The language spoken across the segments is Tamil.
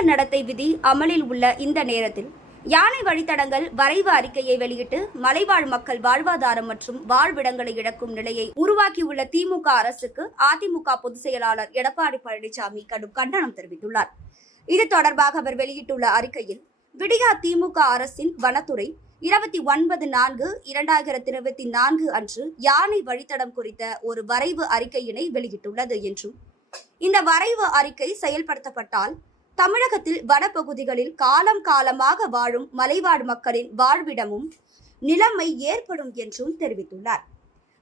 தேர்தல் நடத்தை விதி அமலில் உள்ள இந்த நேரத்தில் யானை வழித்தடங்கள் வரைவு அறிக்கையை வெளியிட்டு மலைவாழ் மக்கள் வாழ்வாதாரம் மற்றும் வாழ்விடங்களை இழக்கும் நிலையை உருவாக்கியுள்ள திமுக அரசுக்கு அதிமுக பொதுச் செயலாளர் எடப்பாடி பழனிசாமி கடும் கண்டனம் தெரிவித்துள்ளார். இது தொடர்பாக அவர் வெளியிட்டுள்ள அறிக்கையில் விடியா திமுக அரசின் வனத்துறை இருபத்தி ஒன்பது நான்கு இரண்டாயிரத்தி இருபத்தி நான்கு அன்று யானை வழித்தடம் குறித்த ஒரு வரைவு அறிக்கையினை வெளியிட்டுள்ளது என்றும் இந்த வரைவு அறிக்கை செயல்படுத்தப்பட்டால் தமிழகத்தில் வனப்பகுதிகளில் காலம் காலமாக வாழும் மலைவாழ் மக்களின் வாழ்விடமும் நிலைமை ஏற்படும் என்றும் தெரிவித்துள்ளார்.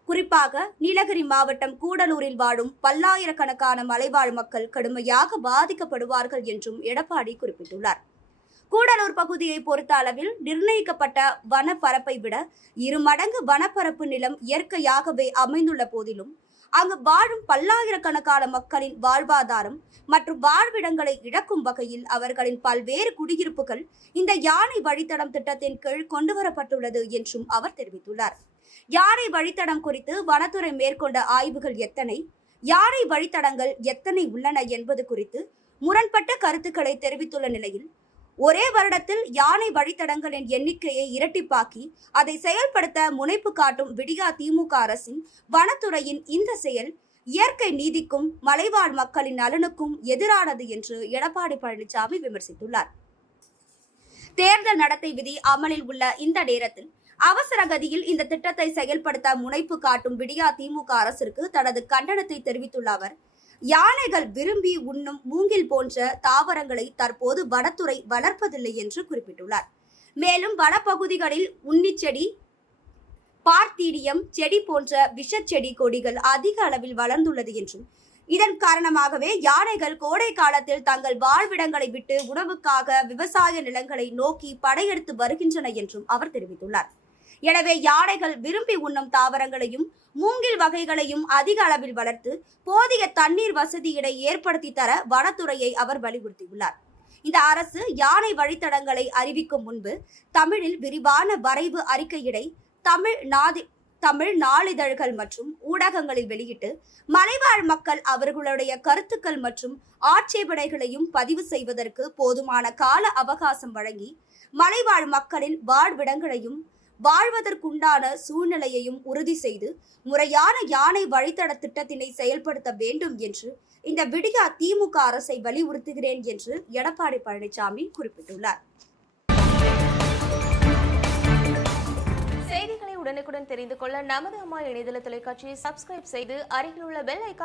குறிப்பாக நீலகிரி மாவட்டம் கூடலூரில் வாழும் பல்லாயிரக்கணக்கான மலைவாழ் மக்கள் கடுமையாக பாதிக்கப்படுவார்கள் என்றும் எடப்பாடி குறிப்பிட்டுள்ளார். கூடலூர் பகுதியை பொறுத்த அளவில் நிர்ணயிக்கப்பட்ட வனப்பரப்பை விட இரு மடங்கு வனப்பரப்பு நிலம் இயற்கையாகவே அமைந்துள்ள போதிலும் அங்கு வாழும் பல்லாயிரக்கணக்கான மக்களின் வாழ்வாதாரம் மற்றும் வாழ்விடங்களை இழக்கும் வகையில் அவர்களின் பல்வேறு குடியிருப்புகள் இந்த யானை வழித்தடம் திட்டத்தின் கீழ் கொண்டுவரப்பட்டுள்ளது என்றும் அவர் தெரிவித்துள்ளார். யானை வழித்தடம் குறித்து வனத்துறை மேற்கொண்ட ஆய்வுகள் எத்தனை யானை வழித்தடங்கள் எத்தனை உள்ளன என்பது குறித்து முரண்பட்ட கருத்துக்களை தெரிவித்துள்ள நிலையில் ஒரே வருடத்தில் யானை வழித்தடங்களின் எண்ணிக்கையை இரட்டிப்பாக்கி அதை செயல்படுத்த முனைப்பு காட்டும் விடியா திமுக அரசின் வனத்துறையின் இந்த செயல் இயற்கை நீதிக்கும் மலைவாழ் மக்களின் நலனுக்கும் எதிரானது என்று எடப்பாடி பழனிசாமி விமர்சித்துள்ளார். தேர்தல் நடத்தை விதி அமலில் உள்ள இந்த நேரத்தில் அவசர கதியில் இந்த திட்டத்தை செயல்படுத்த முனைப்பு காட்டும் விடியா திமுக அரசிற்கு தனது கண்டனத்தை தெரிவித்துள்ள அவர் யானைகள் விரும்பி உண்ணும் மூங்கில் போன்ற தாவரங்களை தற்போது வனத்துறை வளர்ப்பதில்லை என்று குறிப்பிட்டுள்ளார். மேலும் வனப்பகுதிகளில் உன்னிச்செடி பார்த்தீடியம் செடி போன்ற விஷச்செடி கொடிகள் அதிக அளவில் வளர்ந்துள்ளது என்றும் இதன் காரணமாகவே யானைகள் கோடை காலத்தில் தங்கள் வாழ்விடங்களை விட்டு உணவுக்காக விவசாய நிலங்களை நோக்கி படையெடுத்து வருகின்றன என்றும் அவர் தெரிவித்துள்ளார். எனவே யானைகள் விரும்பி உண்ணும் தாவரங்களையும் மூங்கில் வகைகளையும் அதிக அளவில் வளர்த்து போதிய தண்ணீர் வசதியினை ஏற்படுத்தி தர வனத்துறையை அவர் வலியுறுத்தியுள்ளார். இந்த அரசு யானை வழித்தடங்களை அறிவிக்கும் முன்பு தமிழில் விரிவான வரைவு அறிக்கையினை தமிழ் நாதி தமிழ் நாளிதழ்கள் மற்றும் ஊடகங்களில் வெளியிட்டு மலைவாழ் மக்கள் அவர்களுடைய கருத்துக்கள் மற்றும் ஆட்சேபனைகளையும் பதிவு செய்வதற்கு போதுமான கால அவகாசம் வழங்கி மலைவாழ் மக்களின் வாழ்விடங்களையும் வாழ்வதற்குண்டான சூழ்நிலையையும் உறுதி செய்து முறையான யானை வழித்தட திட்டத்தினை செயல்படுத்த வேண்டும் என்று இந்த விடியா திமுக அரசை வலியுறுத்துகிறேன் என்று எடப்பாடி பழனிசாமி குறிப்பிட்டுள்ளார். செய்திகளை உடனுக்குடன் தெரிந்து கொள்ள நமது அம்மா இணையதள தொலைக்காட்சியை சப்ஸ்கிரைப் செய்து அருகில் உள்ள பெல் ஐக்கான்